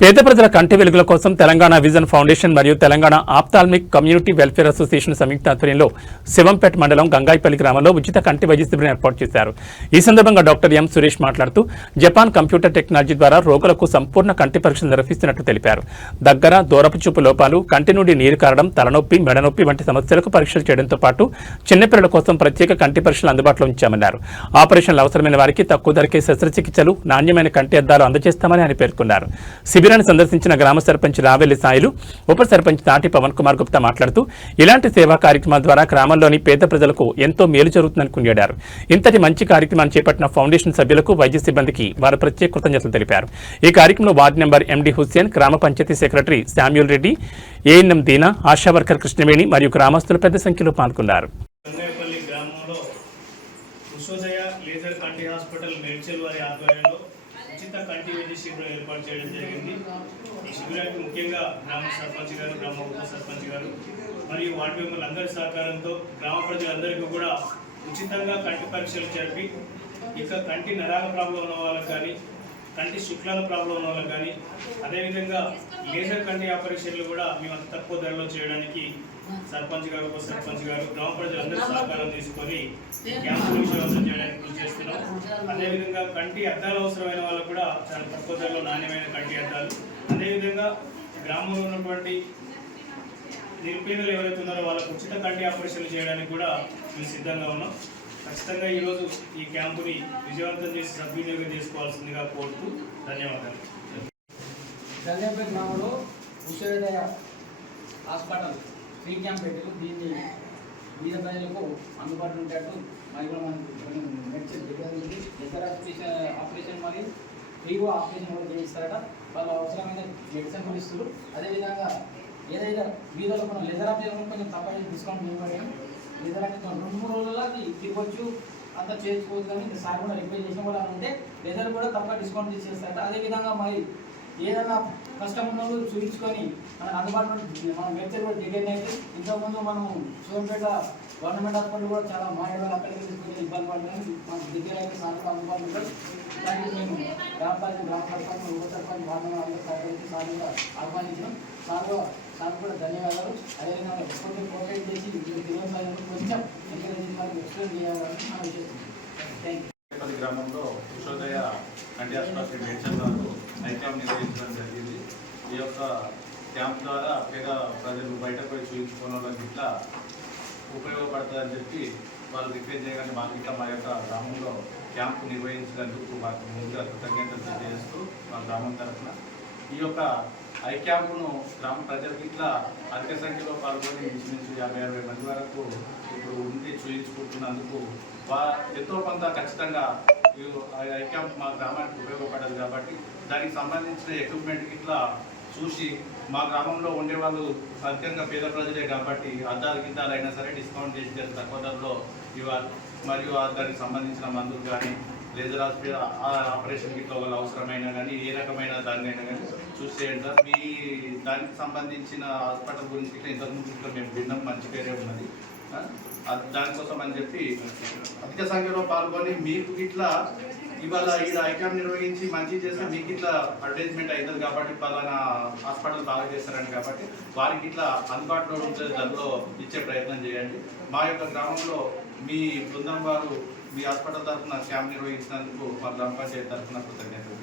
పేద ప్రజల కంటి వెలుగుల కోసం తెలంగాణ విజన్ ఫౌండేషన్ మరియు Telangana ophthalmic community welfare association సంయుక్త ఆధ్వర్యంలో శివంపేట మండలం గంగాయిపల్లి గ్రామంలో ఉచిత కంటి వైద్య శిబిరం ఏర్పాటు చేశారు. ఈ సందర్భంగా డాక్టర్ ఎం సురేష్ మాట్లాడుతూ జపాన్ కంప్యూటర్ టెక్నాలజీ ద్వారా రోగులకు సంపూర్ణ కంటి పరీక్షలు నిర్వహిస్తున్నట్లు తెలిపారు. దగ్గర దూరపు చూపు లోపాలు, కంటి నుండి నీరు కారడం, తలనొప్పి, మెడనొప్పి వంటి సమస్యలకు పరీక్షలు చేయడంతో పాటు చిన్నపిల్లల కోసం ప్రత్యేక కంటి పరీక్షలు అందుబాటులో ఉంచామన్నారు. ఆపరేషన్లు అవసరమైన వారికి తక్కువ ధరకే శస్త్రచికిత్సలు, నాణ్యమైన కంటి అద్దాలు అందజేస్తామని ఆయన పేర్కొన్నారు. శిబిరాన్ని సందర్శించిన గ్రామ సర్పంచ్ రావెల్లి సాయిలు, ఉప సర్పంచ్ తాటి పవన్ కుమార్ గుప్తా మాట్లాడుతూ ఇలాంటి సేవా కార్యక్రమాల ద్వారా గ్రామంలోని పేద ప్రజలకు ఎంతో మేలు జరుగుతుందని కొనియాడారు. ఇంతటి మంచి కార్యక్రమాన్ని చేపట్టిన ఫౌండేషన్ సభ్యులకు, వైద్య సిబ్బందికి వారు ప్రత్యేక కృతజ్ఞతలు తెలిపారు. ఈ కార్యక్రమంలో వార్డు నెంబర్ ఎండి హుస్సేన్, గ్రామ panchayat secretary Samuel Reddy, ANM Deena, ASHA worker Krishnaveni మరియు గ్రామస్తులు పెద్ద సంఖ్యలో పాల్గొన్నారు. ఉచిత కంటి వైద్య శిబిరం ఏర్పాటు చేయడం జరిగింది. ఈ శిబిరానికి ముఖ్యంగా గ్రామ సర్పంచ్ గారు, గ్రామ ఉప సర్పంచ్ గారు మరియు వార్డు మెంబర్లు అందరి సహకారంతో గ్రామ ప్రజలందరికీ కూడా ఉచితంగా కంటి పరీక్షలు జరిపి ఇక కంటి నరాల ప్రాబ్లం ఉన్న వాళ్ళకి కానీ, కంటి శుక్లాల ప్రాబ్లం ఉన్న వాళ్ళకి కానీ, అదేవిధంగా లేజర్ కంటి ఆపరేషన్లు కూడా మేము అంత తక్కువ ధరలో చేయడానికి సర్పంచ్ గారు, ఉప సర్పంచ్ గారు, గ్రామ ప్రజలందరూ సహకారం తీసుకొని క్యాంపు విజయవంతం చేయడానికి కృషి చేస్తున్నాం. అదేవిధంగా కంటి అద్దాలు అవసరమైన వాళ్ళకు కూడా చాలా తక్కువ ధరలో నాణ్యమైన కంటి అద్దాలు, అదేవిధంగా గ్రామంలో ఉన్నటువంటి నిరుపేదలు ఎవరైతే ఉన్నారో వాళ్ళకు ఉచిత కంటి ఆపరేషన్లు చేయడానికి కూడా మేము సిద్ధంగా ఉన్నాం. ఖచ్చితంగా ఈరోజు ఈ క్యాంపుని విజయవంతం చేసి సద్వినియోగం చేసుకోవాల్సిందిగా కోరుతూ ధన్యవాదాలు. గంగాయిపల్లి గ్రామంలో విశ్వవిద్యాలయ హాస్పిటల్ ఫ్రీ క్యాంప్ పెట్టారు. దీన్ని వీధ ప్రజలకు అందుబాటులో ఉండేట్టు మరి కూడా మనకి మెడిసిన్ దగ్గర ఆపరేషన్ మరియు ఫ్రీగా ఆపరేషన్ కూడా చేయిస్తారట. వాళ్ళు అవసరమైన మెడిసిన్ కూడా ఇస్తారు. అదేవిధంగా ఏదైతే వీధుల్లో మనం లెజర్ ఆపరేషన్ కొంచెం తప్పని డిస్కౌంట్ ఇవ్వడం, లెజర్ అంటే 2-3 రోజుల్లో అది తిరగొచ్చు, అంతా చేసుకోవచ్చు. కానీ సార్ కూడా రిక్వెస్ట్ చేసిన కూడా ఉంటే లెజర్ కూడా తప్ప డిస్కౌంట్ చేసేస్తారట. అదేవిధంగా మరి ఏదైనా కష్టం ఉన్న చూపించుకొని మనకు అందుబాటులో మనం మెడిసిన్ కూడా డిగైన్ అయితే ఇంతకుముందు మనం శివంపేట గవర్నమెంట్ హాస్పిటల్ కూడా చాలా మాయలు అక్కడికి తీసుకుని ఇబ్బంది పడుతుంది. మనకు దగ్గర అయితే సార్ అందుబాటులో ఉంటుంది. దానికి మేము గ్రామ సర్పంచ్, ఉప సర్పంచ్, వార్డు అందరూ సహకరించి సార్ కూడా ఆహ్వానించినాం. సార్ కూడా ధన్యవాదాలు. అదేవిధంగా ఎప్పుడు కోఆపరేట్ చేసి తిరుగుతాను కొంచెం ఎంకరేజ్ మనకి ఎక్స్ప్లెయిన్ చేయాలని మనం విషయం. Thank you. గ్రామంలో విశ్వోదయ కంటి ఆసుపత్రి మెడిసిన్ ద్వారా క్యాంప్ నిర్వహించడం జరిగింది. ఈ యొక్క క్యాంప్ ద్వారా పేద ప్రజలు బయటకు పోయి చూపించుకోవడం వాళ్ళకి ఇట్లా ఉపయోగపడుతుందని చెప్పి వాళ్ళు రిక్వెస్ట్ చేయగానే మాకు ఇట్లా మా యొక్క గ్రామంలో క్యాంపు నిర్వహించినందుకు మాకు ముందుగా కృతజ్ఞతలు తెలియజేస్తూ మా గ్రామం తరఫున ఈ యొక్క ఐ క్యాంపును గ్రామ ప్రజలకు ఇట్లా అధిక సంఖ్యలో పాల్గొని ఇంచుమించు 50-60 మంది వరకు ఇప్పుడు ఉండి చూయించుకుంటున్నందుకు ఎంతో కొంత ఖచ్చితంగా ఐ క్యాంప్ మా గ్రామానికి ఉపయోగపడదు. కాబట్టి దానికి సంబంధించిన ఎక్విప్మెంట్ ఇట్లా చూసి మా గ్రామంలో ఉండేవాళ్ళు అధికంగా పేద ప్రజలే కాబట్టి అద్దాలు గిద్దాలు అయినా సరే డిస్కౌంట్ చేసి తక్కువ ధరలో ఇవ్వాలి. మరియు దానికి సంబంధించిన మందులు కానీ, లేజర్ ఆపరేషన్ గిట్ల వాళ్ళు అవసరమైనా కానీ, ఏ రకమైన దానినైనా కానీ చూసి చేయండి సార్. మీ దానికి సంబంధించిన హాస్పిటల్ గురించి ఇట్లా ఇంతకుముందు ఇట్లా మేము విన్నాం, మంచి పేరే ఉన్నది. దానికోసం అని చెప్పి అధిక సంఖ్యలో పాల్గొని మీకు ఇట్లా ఇవాళ ఈ ఐ క్యాంప్ నిర్వహించి మంచి చేస్తే మీకు ఇట్లా అడ్వర్టైజ్మెంట్ అవుతుంది కాబట్టి పలానా హాస్పిటల్ బాగా చేస్తారని కాబట్టి వారికి ఇట్లా అందుబాటులో ఉంచే దానిలో ఇచ్చే ప్రయత్నం చేయండి. మా యొక్క గ్రామంలో మీ బృందం వారు మీ హాస్పిటల్ తరఫున క్యాంప్ నిర్వహించినందుకు మా గ్రామ పంచాయతీ తరఫున కృతజ్ఞతలు.